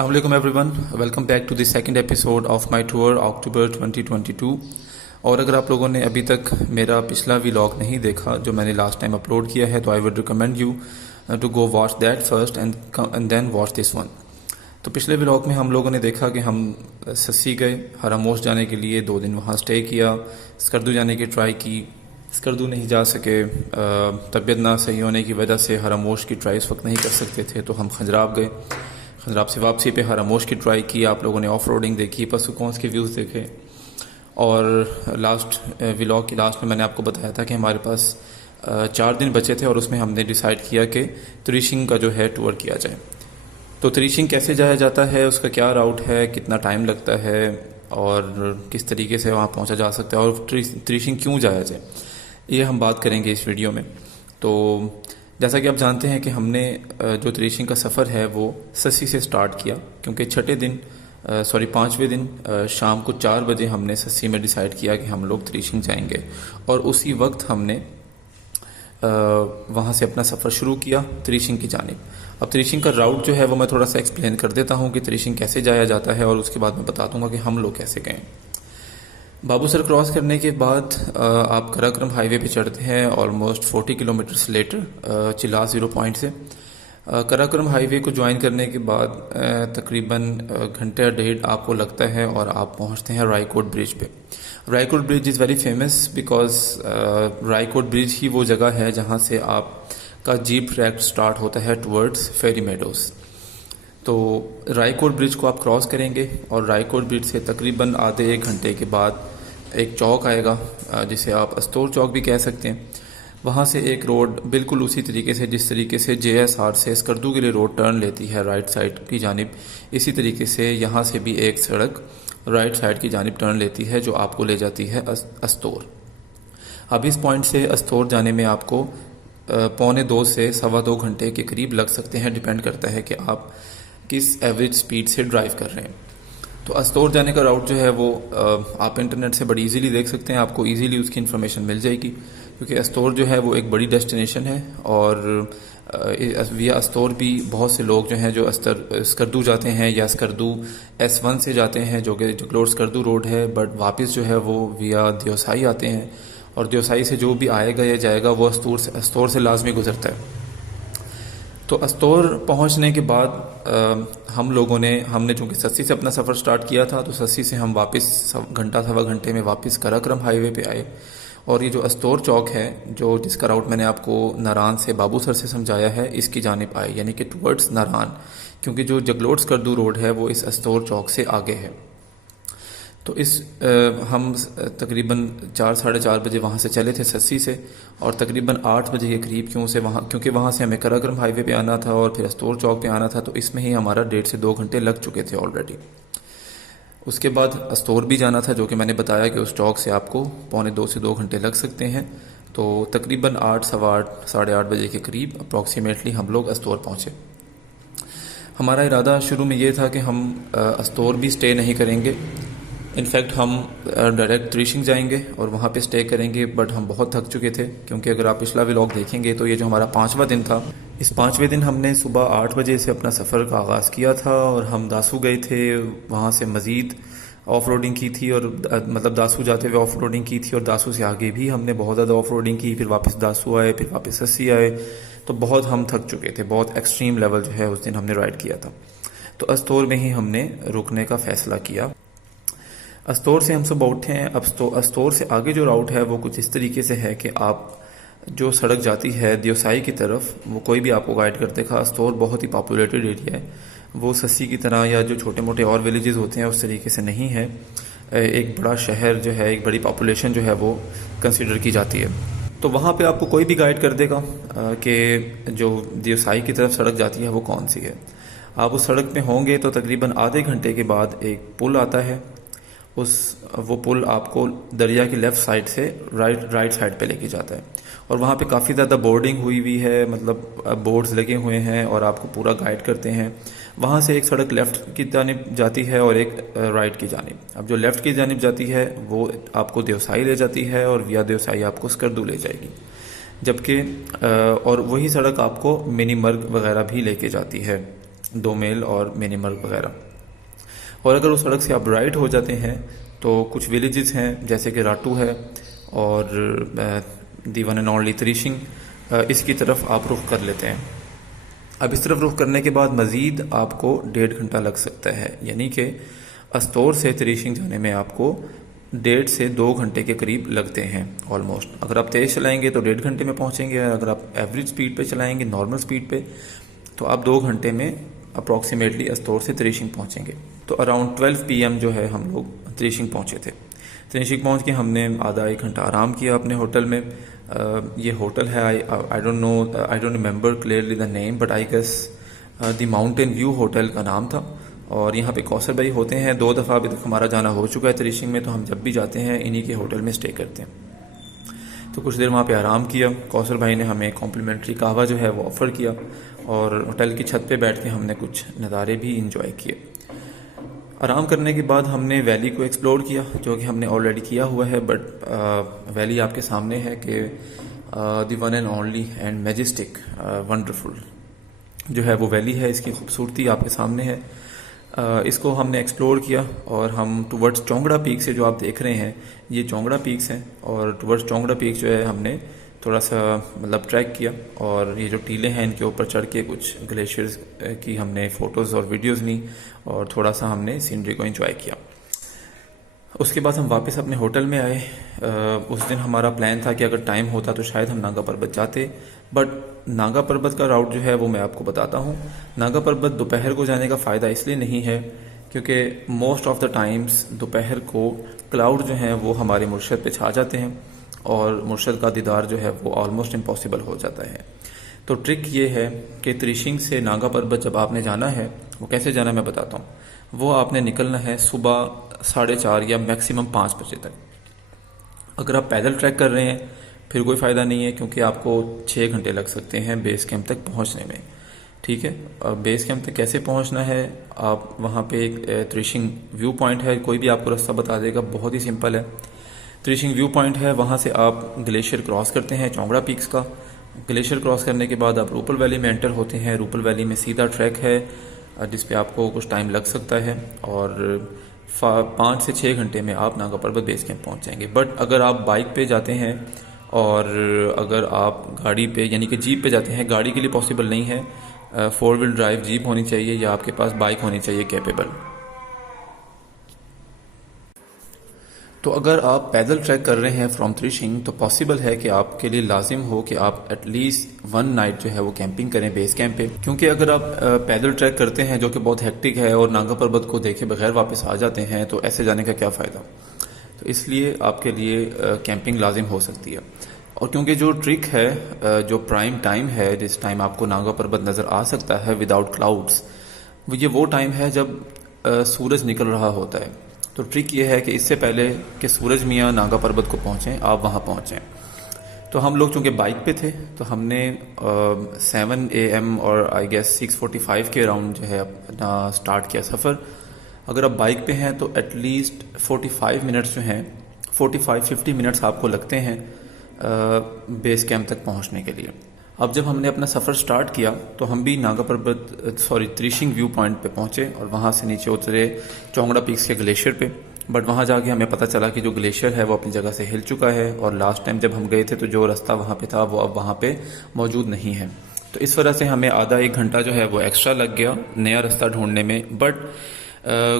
अस्सलाम वालेकुम everyone, welcome back to the second episode of my tour October 2022। और अगर आप लोगों ने अभी तक मेरा पिछला व्लॉग नहीं देखा जो मैंने लास्ट टाइम अपलोड किया है तो I would recommend you to go watch that first and then watch this one. तो पिछले व्लॉग में हम लोगों ने देखा कि हम सस्सी गए, हरामोश जाने के लिए 2 दिन वहाँ स्टे किया, स्कर्दू जाने की ट्राई की, स्कर्दू नहीं जा सके, तबीयत ना सही होने की वजह से हरामोश की ट्राई इस वक्त नहीं कर सकते थे तो हम खंजराब गए। खंजराब से वापसी पे हरामोश की ट्राई की, आप लोगों ने ऑफ रोडिंग देखी, पसुकौंस के व्यूज़ देखे। और लास्ट व्लॉग की लास्ट में मैंने आपको बताया था कि हमारे पास 4 दिन बचे थे और उसमें हमने डिसाइड किया कि त्रिशिंग का जो है टूर किया जाए। तो त्रिशिंग कैसे जाया जाता है, उसका क्या राउट है, कितना टाइम लगता है और किस तरीके से वहाँ पहुँचा जा सकता है और त्रिशिंग क्यों जाया जाए, ये हम बात करेंगे इस वीडियो में। तो जैसा कि आप जानते हैं कि हमने जो त्रिशिंग का सफ़र है वो सस्सी से स्टार्ट किया, क्योंकि 5वें दिन शाम को 4 बजे हमने सस्सी में डिसाइड किया कि हम लोग त्रिशिंग जाएंगे और उसी वक्त हमने वहाँ से अपना सफ़र शुरू किया त्रिशिंग की जानिब। अब त्रिशिंग का राउट जो है वो मैं थोड़ा सा एक्सप्लेन कर देता हूँ कि त्रिशिंग कैसे जाया जाता है और उसके बाद मैं बता दूँगा कि हम लोग कैसे गए। बाबूसर क्रॉस करने के बाद आप कराक्रम हाईवे पे चढ़ते हैं ऑलमोस्ट 40 किलोमीटर्स लेटर चिला 0 पॉइंट से। कराक्रम हाईवे को ज्वाइन करने के बाद तकरीबन घंटे डेढ़ आपको लगता है और आप पहुंचते हैं रायकोट ब्रिज पे। Raikot bridge is very famous because Raikot bridge ही वो जगह है जहां से आपका जीप ट्रैक स्टार्ट होता है टुवर्ड्स फेरी मेडोज़। तो रायकोट ब्रिज को आप क्रॉस करेंगे और रायकोट ब्रिज से तकरीबन आधे 1 घंटे के बाद एक चौक आएगा जिसे आप अस्तोर चौक भी कह सकते हैं। वहाँ से एक रोड बिल्कुल उसी तरीके से जिस तरीके से JSR से स्कर्दू के लिए रोड टर्न लेती है राइट साइड की जानिब, इसी तरीके से यहाँ से भी एक सड़क राइट साइड की जानिब टर्न लेती है जो आपको ले जाती है अस्तोर। अब इस पॉइंट से अस्तोर जाने में आपको 1.25 से 2.25 घंटे के करीब लग सकते हैं, डिपेंड करता है कि आप किस एवरेज स्पीड से ड्राइव कर रहे हैं। तो अस्तोर जाने का राउट जो है वो आप इंटरनेट से बड़ी इजीली देख सकते हैं, आपको इजीली उसकी इन्फॉर्मेशन मिल जाएगी, क्योंकि अस्तोर जो है वो एक बड़ी डेस्टिनेशन है और विया अस्तोर भी बहुत से लोग जो हैं जो स्कर्दू जाते हैं या स्कर्दू S1 से जाते हैं जो कि जगलोट स्कर्दू रोड है, बट वापस जो है वो विया दियोसाई आते हैं और दियोसाई से जो भी आएगा या जाएगा वो अस्तोर से लाजमी गुजरता है। तो अस्तोर पहुंचने के बाद हम लोगों ने हमने चूँकि सस्सी से अपना सफ़र स्टार्ट किया था तो सस्सी से हम वापस घंटा 1.25 घंटे में वापस कराक्रम हाईवे पे आए। और ये जो अस्तोर चौक है जो जिसका राउट मैंने आपको नारान से बाबूसर से समझाया है, इसकी जानिब आए, यानी कि टुवर्ड्स नारान, क्योंकि जो जगलोट स्कर्दू रोड है वो इस अस्तोर चौक से आगे है। तो हम तकरीबन 4-4:30 बजे वहाँ से चले थे सस्सी से और तकरीबन 8 बजे के करीब क्योंकि वहाँ से हमें कराक्रम हाईवे पे आना था और फिर अस्तोर चौक पे आना था, तो इसमें ही हमारा 1.5 से 2 घंटे लग चुके थे ऑलरेडी। उसके बाद अस्तोर भी जाना था जो कि मैंने बताया कि उस चौक से आपको 1.25 से 2 घंटे लग सकते हैं। तो तकरीबन 8, 8:15, 8:30 बजे के करीब अप्रॉक्सीमेटली हम लोग अस्तोर पहुँचे। हमारा इरादा शुरू में ये था कि हम अस्तोर भी स्टे नहीं करेंगे, इनफैक्ट हम डायरेक्ट त्रिशिंग जाएंगे और वहाँ पे स्टे करेंगे, बट हम बहुत थक चुके थे, क्योंकि अगर आप पिछला व्लॉग देखेंगे तो ये जो हमारा 5वां दिन था, इस 5वें दिन हमने सुबह 8 बजे से अपना सफ़र का आगाज़ किया था और हम दासू गए थे। वहाँ से मज़ीद ऑफ रोडिंग की थी और मतलब दासू जाते हुए ऑफ रोडिंग की थी और दासू से आगे भी हमने बहुत ज़्यादा ऑफ रोडिंग की, फिर वापस दासू आए, फिर वापस सस्सी आए, तो बहुत हम थक चुके थे, बहुत एक्सट्रीम लेवल जो है उस दिन हमने राइड किया था। तो अस्तोर में ही हमने रुकने का फ़ैसला किया। अस्तोर से हम सुबह उठे हैं। अब अस्तोर से आगे जो राउट है वो कुछ इस तरीके से है कि आप जो सड़क जाती है दियोसाई की तरफ, वो कोई भी आपको गाइड कर देगा। अस्तोर बहुत ही पॉपुलेटेड एरिया है, वो सस्सी की तरह या जो छोटे मोटे और विलेजेस होते हैं उस तरीके से नहीं है। एक बड़ा शहर जो है, एक बड़ी पॉपुलेशन जो है वो कंसिडर की जाती है। तो वहाँ पे आपको कोई भी गाइड कर देगा कि जो दियोसाई की तरफ सड़क जाती है वो कौन सी है। आप उस सड़क पे होंगे तो तकरीबन आधे घंटे के बाद एक पुल आता है, वो पुल आपको दरिया की लेफ़्ट साइड से राइट साइड पे लेके जाता है और वहाँ पे काफ़ी ज़्यादा बोर्डिंग हुई है, मतलब बोर्ड्स लगे हुए हैं और आपको पूरा गाइड करते हैं। वहाँ से एक सड़क लेफ़्ट की जानिब जाती है और एक राइट की जानिब। अब जो लेफ़्ट की जानिब जाती है वो आपको दियोसाई ले जाती है और विया दियोसाई आपको स्कर्दू ले जाएगी, जबकि और वही सड़क आपको मिनी मर्ग वगैरह भी लेके जाती है। 2 मेल और मिनिमल वगैरह। और अगर उस सड़क से आप राइट हो जाते हैं तो कुछ विलेजेस हैं जैसे कि राटू है और दी वन एंड ओनली त्रिशिंग, इसकी तरफ आप रुख कर लेते हैं। अब इस तरफ रुख करने के बाद मज़ीद आपको 1.5 घंटा लग सकता है, यानी कि अस्तोर से त्रिशिंग जाने में आपको 1.5 से 2 घंटे के करीब लगते हैं ऑलमोस्ट। अगर आप तेज़ चलाएंगे तो 1.5 घंटे में पहुंचेंगे, अगर आप एवरेज स्पीड पे चलाएंगे, नॉर्मल स्पीड पे, तो आप 2 घंटे में अप्रॉक्सीमेटली अस्तोर से त्रिशिंग पहुंचेंगे। तो अराउंड 12 PM जो है हम लोग त्रिशिंग पहुंचे थे। त्रिशिंग पहुंच के हमने आधा 1 घंटा आराम किया अपने होटल में। ये होटल है, I don't know, I don't remember clearly the name, but I guess the mountain view hotel का नाम था। और यहाँ पे कौसर भाई होते हैं, 2 दफ़ा अभी तक हमारा जाना हो चुका है त्रिशिंग में, तो हम जब भी जाते हैं इन्हीं के होटल में स्टे करते हैं। तो कुछ देर वहाँ पे आराम किया। कौसर भाई ने हमें कॉम्प्लीमेंट्री कहवा जो है वो ऑफ़र किया और होटल की छत पे बैठ के हमने कुछ नज़ारे भी इंजॉय किए। आराम करने के बाद हमने वैली को एक्सप्लोर किया, जो कि हमने ऑलरेडी किया हुआ है, बट वैली आपके सामने है कि the one and only and majestic wonderful जो है वो वैली है। इसकी खूबसूरती आपके सामने है। इसको हमने एक्सप्लोर किया और हम टुवर्ड्स चोंगड़ा पीक से, जो आप देख रहे हैं ये चोंगड़ा पीक्स हैं, और टुवर्ड्स चोंगड़ा पीक जो है हमने थोड़ा सा मतलब ट्रैक किया। और ये जो टीले हैं इनके ऊपर चढ़ के कुछ ग्लेशियर्स की हमने फ़ोटोज़ और वीडियोज़ ली और थोड़ा सा हमने सीनरी को एंजॉय किया। उसके बाद हम वापस अपने होटल में आए। उस दिन हमारा प्लान था कि अगर टाइम होता तो शायद हम नागा पर्वत जाते, बट नागा पर्वत का राउट जो है वो मैं आपको बताता हूँ। नागा पर्वत दोपहर को जाने का फ़ायदा इसलिए नहीं है क्योंकि मोस्ट ऑफ द टाइम्स दोपहर को क्लाउड जो हैं वो हमारे मुर्शद पे छा जाते हैं और मुर्शद का दीदार जो है वो ऑलमोस्ट इम्पॉसिबल हो जाता है। तो ट्रिक ये है कि त्रिशिंग से नागा पर्वत जब आपने जाना है, वो कैसे जाना मैं बताता हूँ। वो आपने निकलना है सुबह 4:30 या मैक्सिमम 5 बजे तक। अगर आप पैदल ट्रैक कर रहे हैं फिर कोई फ़ायदा नहीं है क्योंकि आपको 6 घंटे लग सकते हैं बेस कैंप तक पहुँचने में। ठीक है, अब बेस कैंप तक कैसे पहुँचना है, आप वहाँ पे एक त्रिशिंग व्यू पॉइंट है, कोई भी आपको रास्ता बता देगा, बहुत ही सिंपल है। त्रिशिंग व्यू पॉइंट है, वहाँ से आप ग्लेशियर क्रॉस करते हैं चोंगड़ा पीक्स का। ग्लेशियर क्रॉस करने के बाद आप रूपल वैली में एंटर होते हैं। रूपल वैली में सीधा ट्रैक है जिस पे आपको कुछ टाइम लग सकता है और 5 से 6 घंटे में आप नागा पर्वत बेस कैंप पहुँच जाएंगे। बट अगर आप बाइक पे जाते हैं और अगर आप गाड़ी पे यानी कि जीप पे जाते हैं, गाड़ी के लिए पॉसिबल नहीं है, 4 व्हील ड्राइव जीप होनी चाहिए या आपके पास बाइक होनी चाहिए कैपेबल। तो अगर आप पैदल ट्रैक कर रहे हैं फ्रॉम त्रिशिंग तो पॉसिबल है कि आपके लिए लाजिम हो कि आप एटलीस्ट 1 नाइट जो है वो कैंपिंग करें बेस कैंप पे, क्योंकि अगर आप पैदल ट्रैक करते हैं जो कि बहुत हेक्टिक है और नागा पर्वत को देखे बगैर वापस आ जाते हैं तो ऐसे जाने का क्या फ़ायदा। तो इसलिए आपके लिए कैंपिंग लाजिम हो सकती है। और क्योंकि जो ट्रिक है, जो प्राइम टाइम है जिस टाइम आपको नागा पर्वत नज़र आ सकता है विदाउट क्लाउड्स, वो टाइम है जब सूरज निकल रहा होता है। तो ट्रिक ये है कि इससे पहले कि सूरज मियाँ नागा पर्वत को पहुँचें आप वहाँ पहुँचें। तो हम लोग चूँकि बाइक पे थे तो हमने 7 AM और आई गेस 6:45 के अराउंड जो है अपना स्टार्ट किया सफ़र। अगर आप बाइक पे हैं तो एटलीस्ट 45 मिनट्स जो हैं 45-50 मिनट्स आपको लगते हैं बेस कैंप तक पहुँचने के लिए। अब जब हमने अपना सफ़र स्टार्ट किया तो हम भी नागा पर्वत त्रिशिंग व्यू पॉइंट पे पहुँचे और वहाँ से नीचे उतरे चोंगड़ा पीक्स के ग्लेशियर पे। बट वहाँ जाके हमें पता चला कि जो ग्लेशियर है वो अपनी जगह से हिल चुका है और लास्ट टाइम जब हम गए थे तो जो रास्ता वहाँ पे था वो अब वहाँ पे मौजूद नहीं है। तो इस वजह से हमें आधा 1 घंटा जो है वो एक्स्ट्रा लग गया नया रास्ता ढूंढने में। बट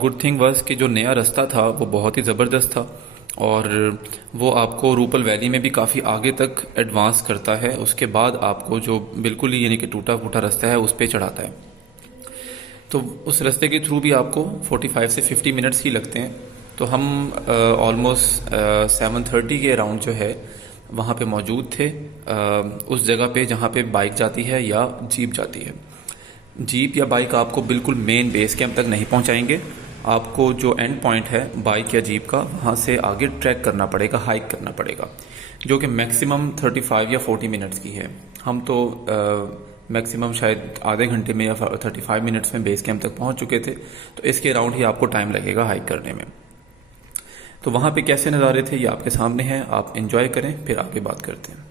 गुड थिंग वाज कि जो नया रास्ता था वो बहुत ही ज़बरदस्त था और वो आपको रूपल वैली में भी काफ़ी आगे तक एडवांस करता है। उसके बाद आपको जो बिल्कुल ही यानी कि टूटा फूटा रास्ता है उस पर चढ़ाता है। तो उस रास्ते के थ्रू भी आपको 45 से 50 मिनट्स ही लगते हैं। तो हम ऑलमोस्ट 7:30 के अराउंड जो है वहाँ पे मौजूद थे, उस जगह पे जहाँ पे बाइक जाती है या जीप जाती है। जीप या बाइक आपको बिल्कुल मेन बेस कैंप तक नहीं पहुँचाएंगे। आपको जो एंड पॉइंट है बाइक या जीप का वहाँ से आगे ट्रैक करना पड़ेगा, हाइक करना पड़ेगा, जो कि मैक्सिमम 35 या 40 मिनट्स की है। हम तो मैक्सिमम शायद आधे घंटे में या 35 मिनट्स में बेस कैंप तक पहुँच चुके थे। तो इसके अराउंड ही आपको टाइम लगेगा हाइक करने में। तो वहाँ पे कैसे नज़ारे थे ये आपके सामने हैं, आप एंजॉय करें फिर आगे बात करते हैं।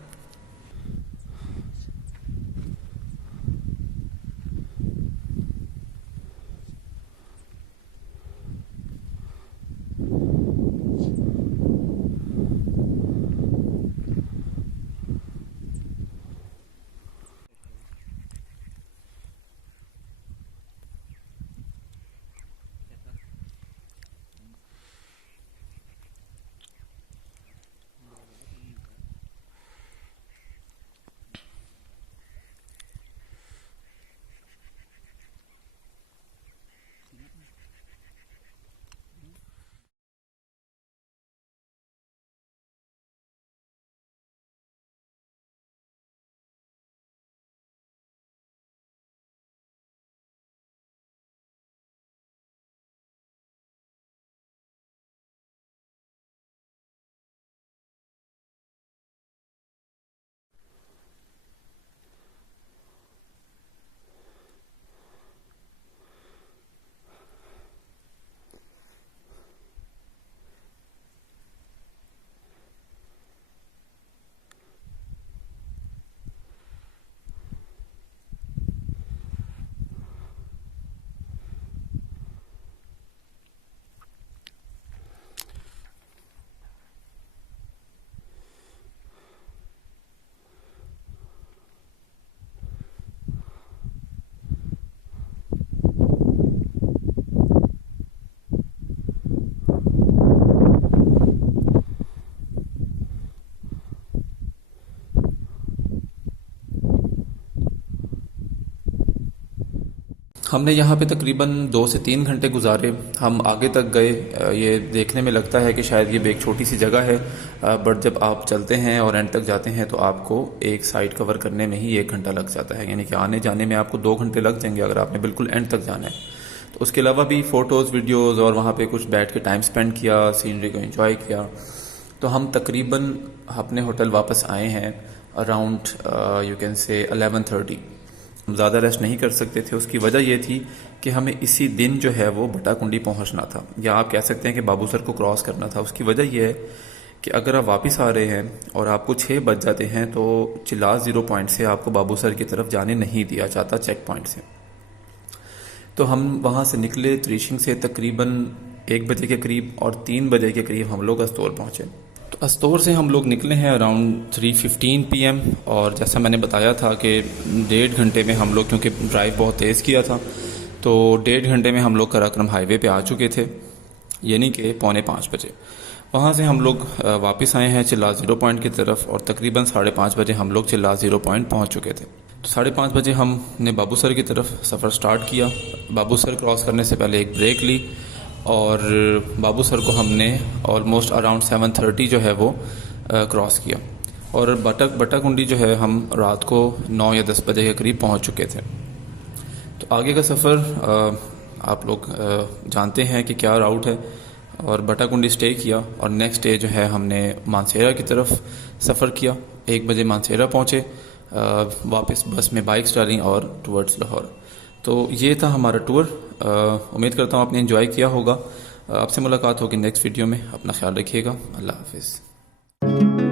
हमने यहाँ पे तकरीबन 2 से 3 घंटे गुजारे। हम आगे तक गए, ये देखने में लगता है कि शायद ये एक छोटी सी जगह है, बट जब आप चलते हैं और एंड तक जाते हैं तो आपको एक साइड कवर करने में ही 1 घंटा लग जाता है, यानी कि आने जाने में आपको 2 घंटे लग जाएंगे अगर आपने बिल्कुल एंड तक जाना है। तो उसके अलावा भी फ़ोटोज़, वीडियोज़ और वहाँ पर कुछ बैठ के टाइम स्पेंड किया, सीनरी को इंजॉय किया। तो हम तकरीबन अपने होटल वापस आए हैं अराउंड यू कैन से 11:30। हम ज़्यादा रेस्ट नहीं कर सकते थे। उसकी वजह यह थी कि हमें इसी दिन जो है वो बटाकुंडी पहुंचना था, या आप कह सकते हैं कि बाबूसर को क्रॉस करना था। उसकी वजह यह है कि अगर आप वापस आ रहे हैं और आपको 6 बज जाते हैं तो चिल्लास 0 पॉइंट से आपको बाबूसर की तरफ जाने नहीं दिया जाता, चेक पॉइंट से। तो हम वहाँ से निकले त्रिशिंग से तकरीबन 1 बजे के करीब, और 3 बजे के करीब हम लोग अस्तोर पहुँचे। तो अस्तोर से हम लोग निकले हैं अराउंड 3:15 PM, और जैसा मैंने बताया था कि 1.5 घंटे में हम लोग, क्योंकि ड्राइव बहुत तेज़ किया था, तो 1.5 घंटे में हम लोग कराक्रम हाईवे पे आ चुके थे, यानी कि 4:45 बजे। वहाँ से हम लोग वापस आए हैं चिल्लास 0 पॉइंट की तरफ, और तकरीबन 5:30 बजे हम लोग चिल्लास 0 पॉइंट पहुँच चुके थे। तो 5:30 बजे हमने बाबूसर की तरफ सफ़र स्टार्ट किया। बाबूसर क्रॉस करने से पहले एक ब्रेक ली, और बाबूसर को हमने ऑलमोस्ट अराउंड 7:30 जो है वो क्रॉस किया, और बटाकुंडी जो है हम रात को 9 या 10 बजे के करीब पहुंच चुके थे। तो आगे का सफ़र आप लोग जानते हैं कि क्या राउट है, और बटाकुंडी स्टे किया, और नेक्स्ट डे जो है हमने मानसेरा की तरफ सफ़र किया। 1 बजे मानसेरा पहुँचे, वापस बस में बाइक्स डाली और टुवर्ड्स लाहौर। तो ये था हमारा टूर। उम्मीद करता हूँ आपने एंजॉय किया होगा। आपसे मुलाकात होगी नेक्स्ट वीडियो में। अपना ख्याल रखिएगा। अल्लाह हाफिज़।